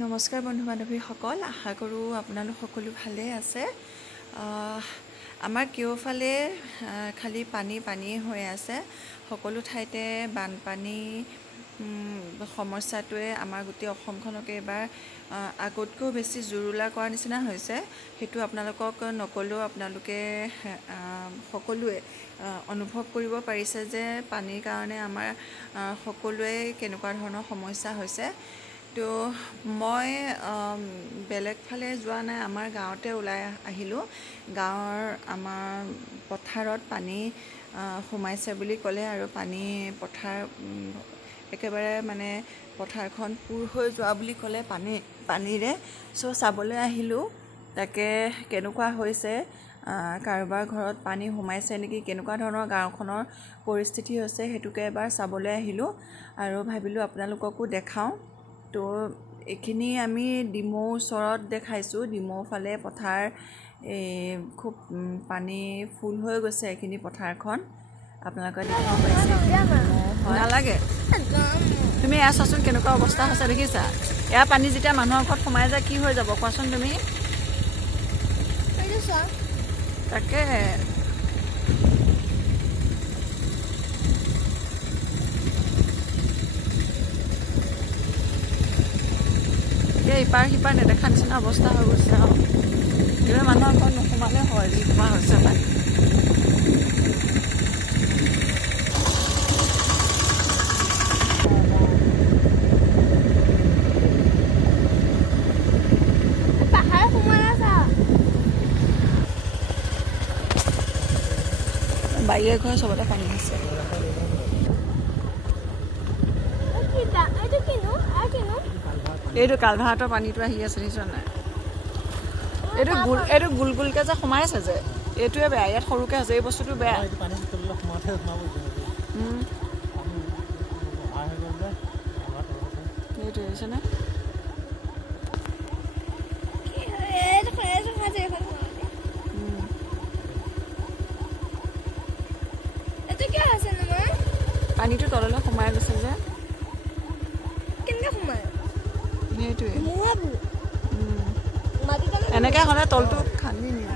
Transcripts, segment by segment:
নমস্কাৰ বন্ধু বান্ধৱীসকল, আশা কৰোঁ আপোনালোক সকলো ভালে আছে। আমাৰ কেওফালে খালি পানীয়ে হৈ আছে। সকলো ঠাইতে বানপানী সমস্যাটোৱে আমাৰ গোটেই অসমখনকে এইবাৰ আগতকৈও বেছি জুৰুলা কৰাৰ নিচিনা হৈছে। সেইটো আপোনালোকক নক'লেও আপোনালোকে সকলোৱে অনুভৱ কৰিব পাৰিছে যে পানীৰ কাৰণে আমাৰ সকলোৱে কেনেকুৱা ধৰণৰ সমস্যা হৈছে। তো মই বেলেগ ফালে যোৱা নাই, আমাৰ গাঁৱতে ওলাই আহিলোঁ। গাঁৱৰ আমাৰ পথাৰত পানী সোমাইছে বুলি ক'লে আৰু পথাৰ একেবাৰে মানে পথাৰখন পূৰ হৈ যোৱা বুলি ক'লে পানীৰে। চাবলৈ আহিলোঁ, তাকে কেনেকুৱা হৈছে, কাৰোবাৰ ঘৰত পানী সোমাইছে নেকি, কেনেকুৱা ধৰণৰ গাঁওখনৰ পৰিস্থিতি হৈছে সেইটোকে এবাৰ চাবলৈ আহিলোঁ আৰু ভাবিলোঁ আপোনালোককো দেখাওঁ। তো এইখিনি আমি ডিমৌৰ ওচৰত দেখাইছোঁ। ডিমৌৰ ফালে পথাৰ খুব পানী ফুল হৈ গৈছে। এইখিনি পথাৰখন আপোনালোকে দেখিব পাইছে। নালাগে, তুমি এয়া চোৱাচোন কেনেকুৱা অৱস্থা হৈছে, দেখিছা? এয়া পানী যেতিয়া মানুহৰ ঘৰত সোমাই যায় কি হৈ যাব কোৱাচোন তুমি? তাকে ইপাৰ সিপাৰ নেদেখা নিচিনা অৱস্থা হৈ গৈছে আৰু এইবাৰ মানুহৰ ঘৰত নোসোমালে হয় যি খোৱা হৈছে পানী। বাৰীয়ে ঘৰে চবতে পানী আছে। এইটো কালভাৰটোৰ পানীটো আহি আছে, দেখিছ নাই? এইটো গোলকে যে সোমাইছে যে, এইটোৱে বেয়া। ইয়াত সৰুকৈ আছে, এই বস্তুটো বেয়া। এইটো আহিছেনে? পানীটো তললৈ সোমাই গৈছে যে, সেইটোৱে। এনেকৈ হ'লে তলটো খান্দি নিয়ে।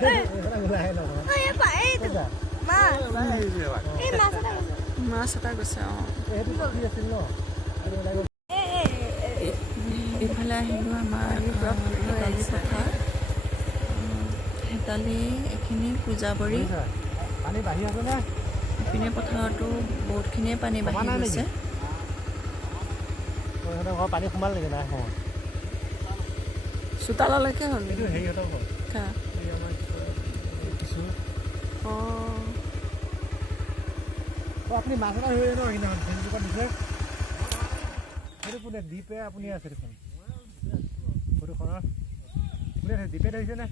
মাছ এটা গৈছে। এইফালে আহিলোঁ আমাৰ পথাৰ হেতালি, এইখিনি পূজাবৰী। এইপিনে পথাৰতো বহুতখিনিয়ে পানী বাঢ়ি গৈছে। পানী সোমাল নেকি? নাই সোমোৱা। চোতাললৈকে হ'ল। আপুনি মাছ এটা ধৰিলে ন সেইদিনাখন ফেচবুকত দিছে, সেইটো কোনে দ্বীপে আপুনি আছে দেখোন ফটোখনত? কোনে দ্বীপে ধৰিছে নে?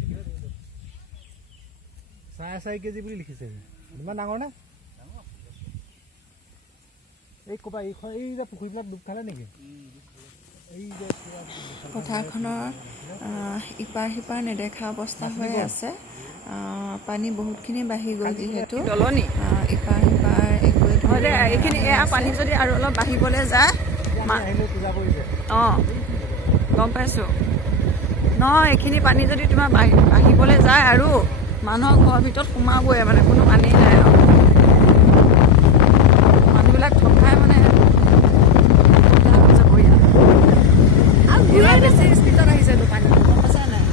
4.5 কেজি বুলি লিখিছে। ইমান ডাঙৰ নে? এই ক'ৰবাত এই যে পুখুৰীবিলাক ডুব খালে নেকি? পথাৰখনৰ ইপাৰ সিপাৰ নেদেখা অৱস্থা হৈ আছে। পানী বহুতখিনি বাঢ়ি গ'ল যিহেতু ইপাৰ সিপাৰ এইখিনি এয়া পানী যদি আৰু অলপ বাঢ়িবলৈ যায়, গম পাইছোঁ। নহয়, এইখিনি পানী যদি তোমাৰ বাঢ়িবলৈ যায় আৰু মানুহৰ ঘৰৰ ভিতৰত সোমাবই, মানে কোনো পানী নাই আৰু মানুহবিলাক থকাই মানে বেছি স্পীডত আহিছে পানী, গম পাইছা নাই?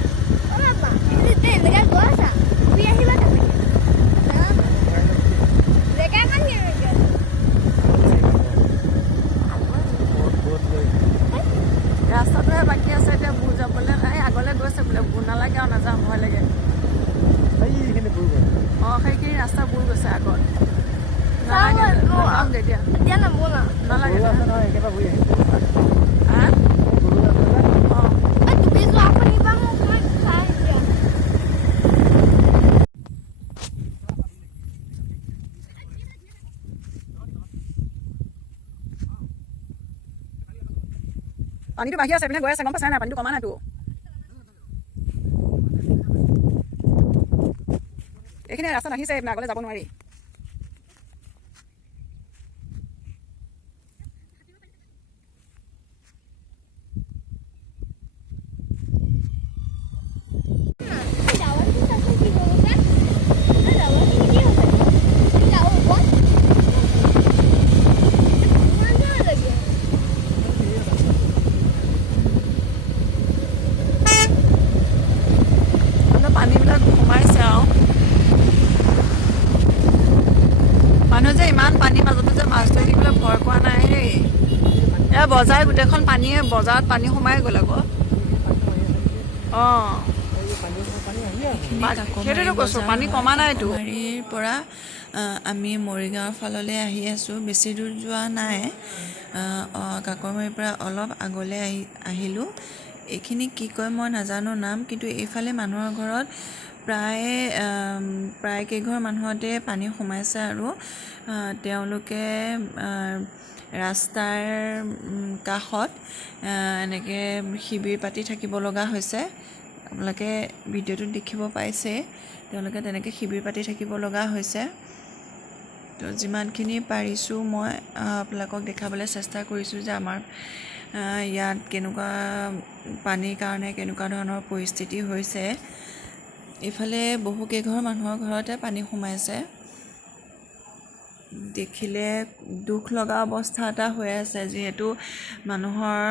ৰাস্তাটোহে বাকী আছে এতিয়া বুৰ যাবলৈ। আগলৈ গৈছে বোলে, বুৰ নালাগে আৰু নাযাওঁ, ভয় লাগে। সেইখিনি ৰাস্তা বুৰ গৈছে আগত। নালাগে নালাগে। পানীটো বাঢ়ি আছে, এইপিনে গৈ আছে, গম পাইছা নাই? পানীটো কমা নাইতো। এইখিনি ৰাস্তাত আহিছে, এইপিনে আগলৈ যাব নোৱাৰি। বজাৰ গোটেইখন পানীয়ে বজাৰত পানী সোমাই গ'ল আকৌ অঁ সেইটোতো কৈছোঁ পানী কমা নাইতো কাকমাৰীৰ পৰা আমি মৰিগাঁৱৰ ফাললৈ আহি আছোঁ বেছি দূৰ যোৱা নাই কাকমাৰীৰ পৰা অলপ আগলৈ আহিলোঁ এইখিনি কি কয় মই নাজানো নাম কিন্তু এইফালে মানুহৰ ঘৰত প্ৰায় কেইঘৰ মানুহতে পানী সোমাইছে আৰু তেওঁলোকে ৰাস্তাৰ কাষত এনেকৈ শিবিৰ পাতি থাকিব লগা হৈছে আপোনালোকে ভিডিঅ'টোত দেখিব পাইছে তেওঁলোকে তেনেকৈ শিবিৰ পাতি থাকিব লগা হৈছে তো যিমানখিনি পাৰিছোঁ মই আপোনালোকক দেখাবলৈ চেষ্টা কৰিছোঁ যে আমাৰ ইয়াত কেনেকুৱা পানীৰ কাৰণে কেনেকুৱা ধৰণৰ পৰিস্থিতি হৈছে এইফালে বহুকেইঘৰ মানুহৰ ঘৰতে পানী সোমাইছে দেখিলে দুখ লগা অৱস্থা এটা হৈ আছে যিহেতু মানুহৰ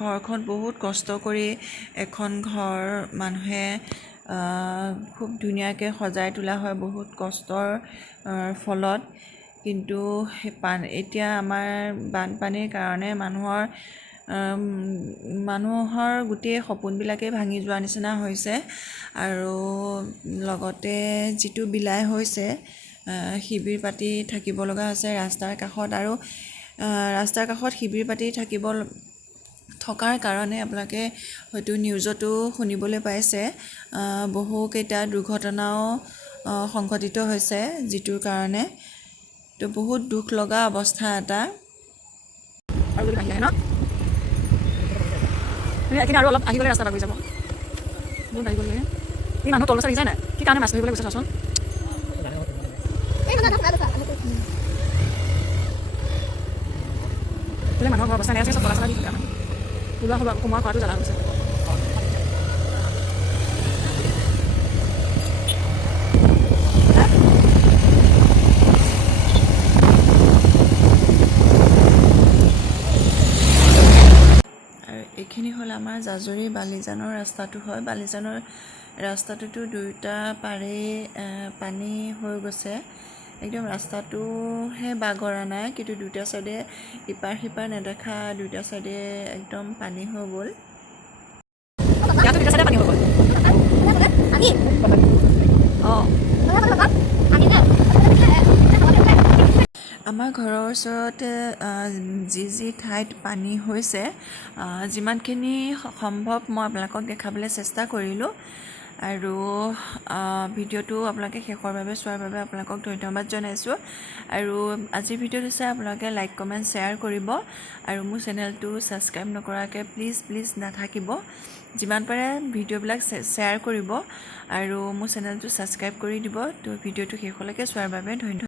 ঘৰখন বহুত কষ্ট কৰি এখন ঘৰ মানুহে খুব ধুনীয়াকৈ সজাই তোলা হয় বহুত কষ্টৰ ফলত কিন্তু এতিয়া আমাৰ বানপানীৰ কাৰণে মানুহৰ গোটেই সপোনবিলাকেই ভাঙি যোৱা নিচিনা হৈছে আৰু লগতে যিটো বিলাই হৈছে শিবিৰ পাতি থাকিব লগা হৈছে ৰাস্তাৰ কাষত আৰু ৰাস্তাৰ কাষত শিবিৰ পাতি থকাৰ কাৰণে আপোনালোকে হয়তো নিউজতো শুনিবলৈ পাইছে বহুকেইটা দুৰ্ঘটনাও সংঘটিত হৈছে যিটোৰ কাৰণে তো বহুত দুখ লগা অৱস্থা এটা আৰু যদি আহি ন এইখিনি আৰু অলপ আহি গ'লে ৰাস্তা পাৰ হৈ যাব বহুত আহি গ'লে এই মানুহ তললৈ যায় নাই কি কাৰণে মাছ ধৰিবলৈ গৈছে চাচোন বোলে মানুহৰ ঘৰ অৱস্থা নাই আছে চব তলা চলা দি থকা নাই ওলোৱা সোমোৱা খোৱাটো জ্বালা হৈছে আৰু এইখিনি হ'ল আমাৰ জাজৰি বালিজানৰ ৰাস্তাটো হয় বালিজানৰ ৰাস্তাটোতো দুয়োটা পাৰেই পানী হৈ গৈছে একদম ৰাস্তাটোহে বাগৰা নাই কিন্তু দুয়োটা চাইডে ইপাৰ সিপাৰ নেদেখা দুয়োটা চাইডে একদম পানী হৈ গ'ল অঁ আমাৰ ঘৰৰ ওচৰতে যি ঠাইত পানী হৈছে যিমানখিনি সম্ভৱ মই আপোনালোকক দেখাবলৈ চেষ্টা কৰিলোঁ আৰু ভিডিঅ'টো আপোনালোকে শেষৰ বাবে চোৱাৰ বাবে আপোনালোকক ধন্যবাদ জনাইছোঁ আৰু আজিৰ ভিডিঅ'টো চাই আপোনালোকে লাইক কমেণ্ট শ্বেয়াৰ কৰিব আৰু মোৰ চেনেলটো ছাবস্ক্ৰাইব নকৰাকৈ প্লিজ নাথাকিব যিমান পাৰে ভিডিঅ'বিলাক শ্বেয়াৰ কৰিব আৰু মোৰ চেনেলটো ছাবস্ক্ৰাইব কৰি দিব তো ভিডিঅ'টো শেষলৈকে চোৱাৰ বাবে ধন্যবাদ